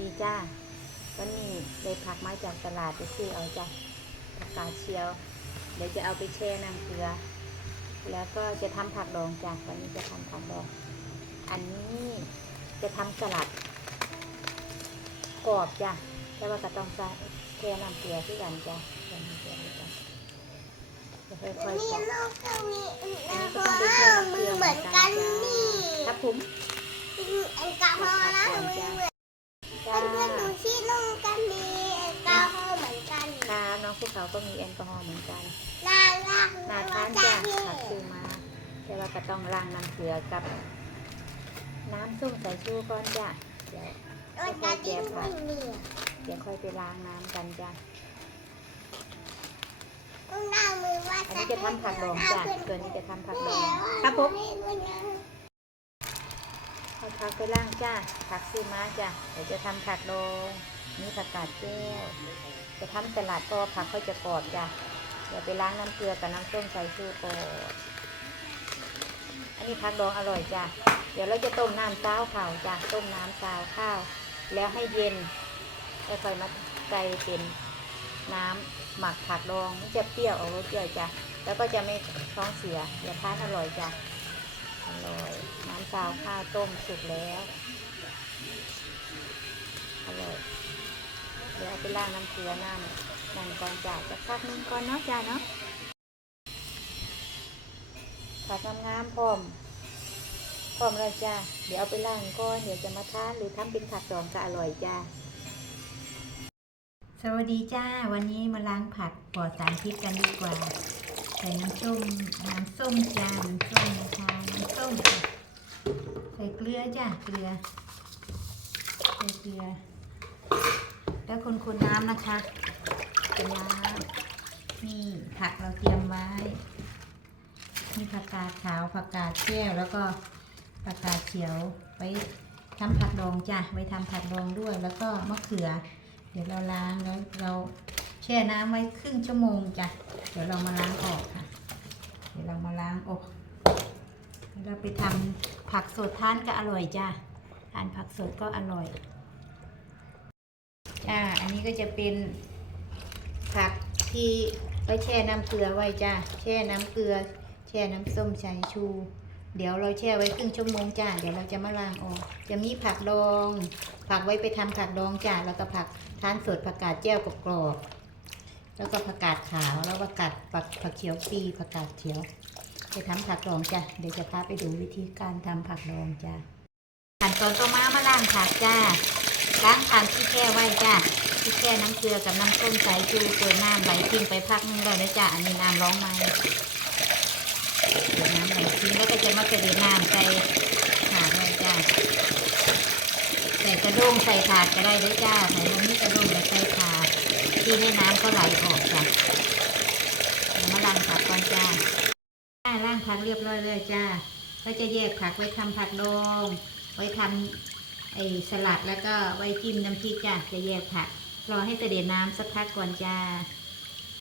ดีจ้าวันนี้เลยผักไม้จากตลาดไปซื้อเอาจ้ะผักกาดเชียว เดี๋ยวจะเอาไปแช่น้ำเกลือ แล้วก็จะทำผักดองจ้ะวันนี้จะทำผักดอง อันนี้จะทำสลัดกรอบจ้ะแต่ว่าก็ต้องใส่แช่น้ำเกลือที่กันจ้ะแช่น้ำเกลือด้วยจ้ะค่อยๆนี่ใส่ลูกก็มีอันนี้ก็ต้องไปแช่น้ำเกมืลือเหมือนกันนี่ครับผมแอลกอฮอล์นะ เหมือนจ้าเพื่อนๆดูที่ลูกก็มีแอลกอฮอล์เหมือนกันค่ะน้องภูเขาก็มีแอลกอฮอล์เหมือนกันน่ารักนาทานจ้ะผักซื้อมาแต่ว่าก็ต้องล้างน้ำเกลือกับ น้ำส้มสายชูก่อนจ้ะเดี๋ยวโอ้ยกระดิ่งไม่มีเดี๋ยวค่อยไปล้างน้ำกันจ้ะต้องล้างมือว่าอันนี้จะทำผักดองจ้ะตัวนี้จะทำผักดแม่องว่าครับผมให้ด้วยนะ เอาผักไปล้างจ้ะผักซื้อมาจ้ะเดี๋ยวจะทำผักดองนี่ผักกาดแก้ว จะทำสลัดเพราะว่าผักเขาจะกรอบจ้ะเดี๋ยวไปล้างน้ำเกลือกับน้ำส้มสายชูก่อนอันนี้ผักดองอร่อยจ้ะเดี๋ยวเราจะต้มน้ำซาวข้าวจ้ะต้มน้ำซาวข้าว แล้วให้เย็นแล้วค่อยมาใส่เป็นน้ำหมักผักดองมันจะเปรี้ยวเอารสเปรี้ยวจ้ะแล้วก็จะไม่ท้องเสียอย่าทานอร่อยจ้ะ อร่อยน้ำซาวข้าวต้มสุกแล้ว อร่อยเดี๋ยวเอาไปล้างน้ำเกลือน้ำนั่นก่อนจ้ะจะพักนึงก่อนเนาะจ้ะเนาะผักงามๆพร้อมพร้อมแล้วจ้าเดี๋ยวเอาไปล้างก่อนเดี๋ยวจะมาทานหรือทำเป็นผักดองก็อร่อยจ้าสวัสดีจ้า วันนี้มาล้างผักปลอดสารพิษกันดีกว่า ใส่น้ำส้มน้ำส้มจ้าน้ำส้มนะคะน้ำส้มค่ะใส่เกลือ จ้าเกลือใส่เกลือ แล้วคนคนน้ำนะคะเป็นน้ำนี่ผักเราเตรียมไว้มีผักกาดขาวผักกาดแก้วแล้วก็ผักกาดเขียวไว้ทำผักดองจ้ะไว้ทำผักดองด้วย แล้วก็มะเขือ เดี๋ยวเราล้างแล้วเราแช่น้ำไว้ครึ่งชั่วโมงจ้ะเดี๋ยวเรามาล้างออกค่ะ เดี๋ยวเรามาล้างออกเดี๋ยวเราไปทำ ผักสดทานก็อร่อยจ้ะทานผักสดก็อร่อยจ้าอันนี้ก็จะเป็นผักที่ไว้แช่น้ำเกลือไว้จ้าแช่น้ำเกลือ แช่น้ำส้มสายชู เดี๋ยวเราแช่ไว้ครึ่งชั่วโมงจ้าเดี๋ยวเราจะมาล้างออก จะมีผักดอง ผักไว้ไปทำผักดองจ้าแล้วก็ผักทานสดผักกาดแจ้วกรอบแล้วก็ผักกาดขาวแล้วผักกาดผักผักเขียวปีผักกาดเขียว จะทำผักดองจ้ะ เดี๋ยวจะพาไปดูวิธีการทำผักดองจ้าขั้นตอนต่อมามาล้างผักจ้าล้างผักที่แช่ไว้จ้าที่แช่น้ำเกลือกับน้ำส้มสายชูเปิดน้ำไหลทิ้งไปพักนึงแล้วนะจ้าอันนี้น้ำร้องไมเดี๋ยวน้ำไหลทิ้งแล้วก็จะมาใส่น้ำใส่ถาดเลยจ้าใส่กระด้งใส่ถาดก็ได้ด้วยจ้าใส่ลงนี่กระด้งแล้วใส่ถาดที่ให้น้ำก็ไหลออกจ้ะเดี๋ยวมาล้างผักก่อนจ้า ล่างผักเรียบร้อยเลยจ้าก็จะแยกผักไว้ทำผักดอง ไว้ทำไอ้สลัดแล้วก็ไว้จิ้มน้ำพริกจ้าจะแยกผัก รอให้เสด็จน้ำสักพักก่อนจ้า